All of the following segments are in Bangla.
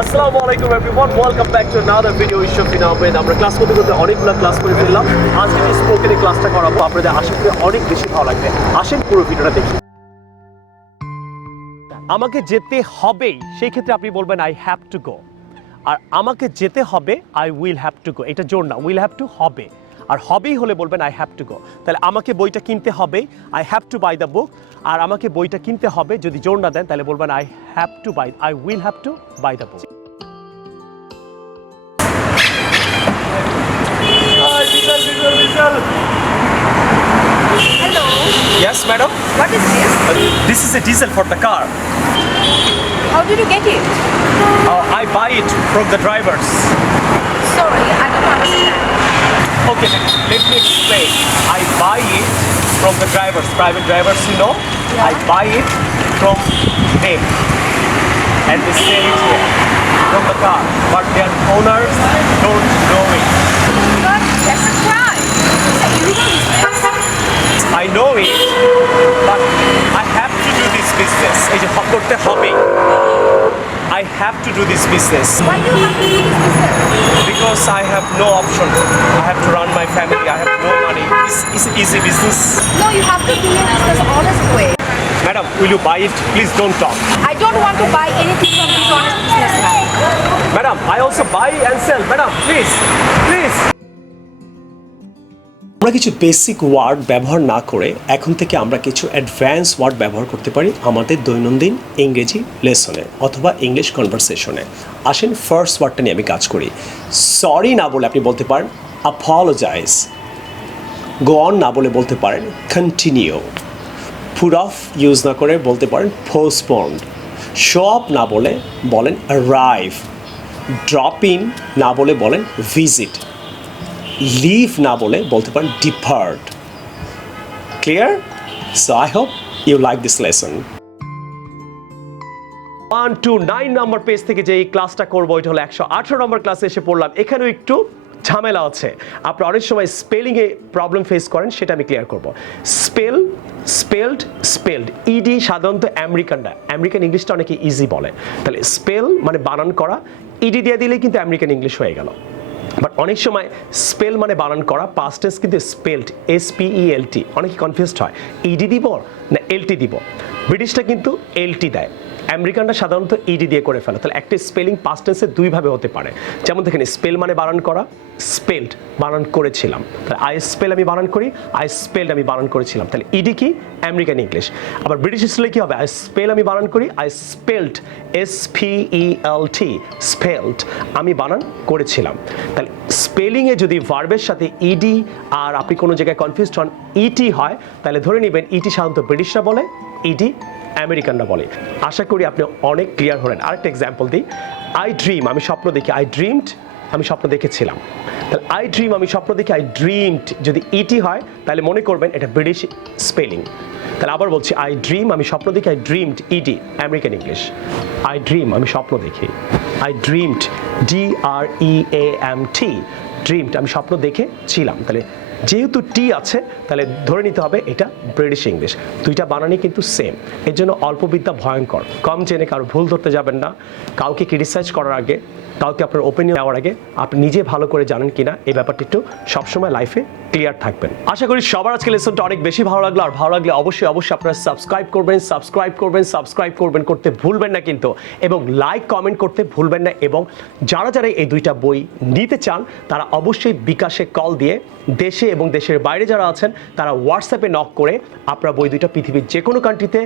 আসসালামু আলাইকুম everyone, welcome back to another video issue ফিনামেন। আমরা ক্লাস করতে করতে অনেকগুলো ক্লাস করে ফেললাম। আজকে যে স্পোকেনের ক্লাসটা করাবো আপনাদের আশা করি অনেক বেশি ভালো লাগবে। আসেন পুরো ভিডিওটা দেখি। আমাকে যেতে হবেই, সেই ক্ষেত্রে আপনি বলবেন আই হ্যাভ টু গো। আর আমাকে যেতে হবে I will have to go. এটা জোর না, উইল হ্যাভ টু হবে। আর হবেই হলে বলবেন আই হ্যাভ টু গো। তাহলে আমাকে বইটা কিনতে হবে, I have to buy the book. আর আমাকে বইটা কিনতে হবে, যদি জোর না দেন তাহলে বলবেন I have to buy, I will have to buy the book. Hello. Yes, madam. What is this? This is a diesel for the car. How did you get it? I buy it from the drivers. Sorry, I don't understand. Okay, let me explain. I buy it from the drivers, private drivers, you know. Yeah. I buy it from them, and they sell it here from the car. But their owners don't know it. But that's a crime. It's an illegal business. I know it, but I have to do this business. এই যে করতে হবে। I have to do this business Why do you have to do this business? because I have no option. I have to run my family. I have no money. It's an easy business. No, you have to do your business honest way. Madam, will you buy it? Please don't talk. I don't want to buy anything from this honest businessman. Madam, I also buy and sell. Madam, please, please. আমরা কিছু বেসিক ওয়ার্ড ব্যবহার না করে এখন থেকে আমরা কিছু অ্যাডভান্স ওয়ার্ড ব্যবহার করতে পারি আমাদের দৈনন্দিন ইংরেজি লেসনে অথবা ইংলিশ কনভারসেশনে। আসেন ফার্স্ট ওয়ার্ডটা নিয়ে আমি কাজ করি। সরি না বলে আপনি বলতে পারেন অ্যাপোলোজাইজ। গো অন না বলে বলতে পারেন কন্টিনিউ। পুট অফ ইউজ না করে বলতে পারেন পোস্টপন্ড। শো আপ না বলে বলেন অ্যারাইভ। ড্রপ ইন না বলে বলেন ভিজিট। লিভ না বলে বলতে পারেন depart. Clear? So I hope you like this lesson. 1 to 9 number page থেকে যে এই ক্লাসটা করবো এটা হলো 118 নম্বর ক্লাসে এসে পড়লাম। এখানেও একটু ঝামেলা আছে। আপনি অনেক সময় স্পেলিংয়ে প্রবলেম ফেস করেন, সেটা আমি ক্লিয়ার করবো। Spell, spelled, spelled. ইডি সাধারণত আমেরিকান ইংলিশটা অনেকে ইজি বলে। তাহলে স্পেল মানে বানান করা, ইডি দিয়ে দিলে কিন্তু আমেরিকান ইংলিশ হয়ে গেল। বাট অনেক সময় স্পেল মানে বানান করা, পাস্ট টেন্স কিন্তু স্পেলড, SPELT। অনেকে কনফিউজড হয় ইডি দিব না এলটি দিব। ব্রিটিশটা কিন্তু এলটি দেয়, আমেরিকানরা সাধারণত ইডি দিয়ে করে ফেলে। তাহলে একটা স্পেলিং পাস্ট টেন্সে দুইভাবে হতে পারে। যেমন দেখেন স্পেল মানে বানান করা, স্পেলড বানান করেছিলাম। তাহলে আই স্পেল আমি বানান করি, আই স্পেলড আমি বানান করেছিলাম। তাহলে ইডি কি আমেরিকান ইংলিশ। আবার ব্রিটিশ স্পেলে কি হবে? আই স্পেল আমি বানান করি, আই স্পেলড SPELT স্পেলড আমি বানান করেছিলাম। তাহলে স্পেলিংয়ে যদি ভার্বের সাথে ইডি আর আপনি কোনো জায়গায় কনফিউজড হন ইটি হয়, তাহলে ধরে নেবেন ইটি সাধারণত ব্রিটিশরা বলে, ইডি আমেরিকানরা বলে। আশা করি আপনি অনেক ক্লিয়ার হলেন। আরেকটা এক্সাম্পল দিই। আই ড্রিম আমি স্বপ্ন দেখি, আই ড্রিমড আমি স্বপ্ন দেখেছিলাম। তাহলে আই ড্রিম আমি স্বপ্ন দেখি, আই ড্রিমড যদি ইটি হয় তাহলে মনে করবেন এটা ব্রিটিশ স্পেলিং। তাহলে আবার বলছি আই ড্রিম আমি স্বপ্ন দেখি, I dreamed ED American English. I dream আমি স্বপ্ন দেখি, আই ড্রিমড DREAMT ড্রিমড আমি স্বপ্ন দেখেছিলাম। তাহলে যেহেতু টি আছে তাহলে ধরে নিতে হবে এটা ব্রিটিশ ইংলিশ। দুইটা বানানই কিন্তু সেম। এর জন্য অল্পবিদ্যা ভয়ঙ্কর। কম জেনে কারো ভুল ধরতে যাবেন না। কাউকে ক্রিটিসাইজ করার আগে, কাউকে আপনার ওপিনিয়ন দেওয়ার আগে আপনি নিজে ভালো করে জানেন কিনা এই ব্যাপারটা একটু সবসময় লাইফে ক্লিয়ার থাকবেন। আশা করি সবার আজকে লেসনটা অনেক বেশি ভালো লাগলো। আর ভালো লাগলে অবশ্যই আপনারা সাবস্ক্রাইব করবেন করতে ভুলবেন না কিন্তু, এবং লাইক কমেন্ট করতে ভুলবেন না। এবং যারা এই দুইটা বই নিতে চান তারা অবশ্যই বিকাশে কল দিয়ে, দেশে এবং দেশের বাইরে যারা আছেন তারা হোয়াটসঅ্যাপে নক করে আপনারা বই দুইটা পৃথিবীর যে কোনো কান্ট্রিতে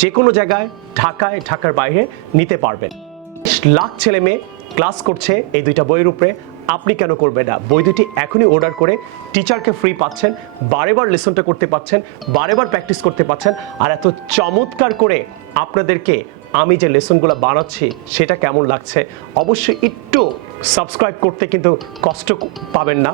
যে কোনো জায়গায়, ঢাকায়, ঢাকার বাইরে নিতে পারবেন। লাখ ছেলে মেয়ে ক্লাস করছে এই দুইটা বইয়ের উপরে, আপনি কেন করবেন না? বই দুটি এখনই অর্ডার করে টিচারকে ফ্রি পাচ্ছেন, বারেবার লেসনটা করতে পাচ্ছেন, বারেবার প্র্যাকটিস করতে পাচ্ছেন। আর এত চমৎকার করে আপনাদেরকে আমি যে লেসনগুলো বানাচ্ছি সেটা কেমন লাগছে অবশ্যই একটু সাবস্ক্রাইব করতে কিন্তু কষ্ট পাবেন না,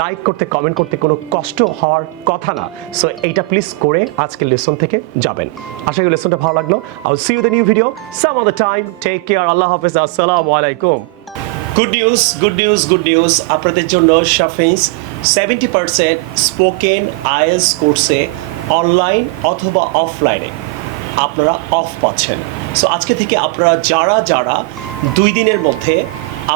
লাইক করতে, কমেন্ট করতে কোনো কষ্ট হওয়ার কথা না। সো এইটা প্লিজ করে আজকে লেসন থেকে যাবেন। আশা করি লেসনটা ভালো লাগলো। I will see you the new video some other time. Take care. আল্লাহ হাফেজ। আসসালামু আলাইকুম। গুড নিউজ আপনাদের জন্য শাফিন্স 70% স্পোকেন IELTS কোর্সে অনলাইন অথবা অফলাইনে আপনারা অফ পাচ্ছেন। সো আজকে থেকে আপনারা যারা 2 দিনের মধ্যে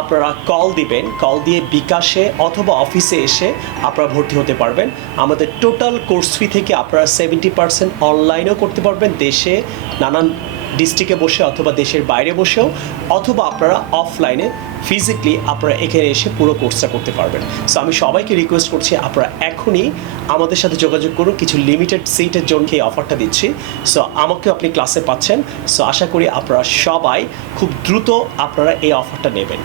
আপনারা কল দিবেন, কল দিয়ে বিকাশে অথবা অফিসে এসে আপনারা ভর্তি হতে পারবেন। আমাদের টোটাল কোর্স ফি থেকে আপনারা 70% অনলাইনেও করতে পারবেন, দেশে নানান ডিস্ট্রিক্টে বসে অথবা দেশের বাইরে বসেও, অথবা আপনারা অফলাইনে ফিজিক্যালি আপনারা এখানে এসে পুরো কোর্সটা করতে পারবেন। সো আমি সবাইকে রিকোয়েস্ট করছি আপনারা এখনই আমাদের সাথে যোগাযোগ করুন, কিছু লিমিটেড সিটের জন্য এই অফারটা দিচ্ছি। সো আমাকে আপনি ক্লাসে পাচ্ছেন। সো আশা করি আপনারা সবাই খুব দ্রুত আপনারা এই অফারটা নেবেন।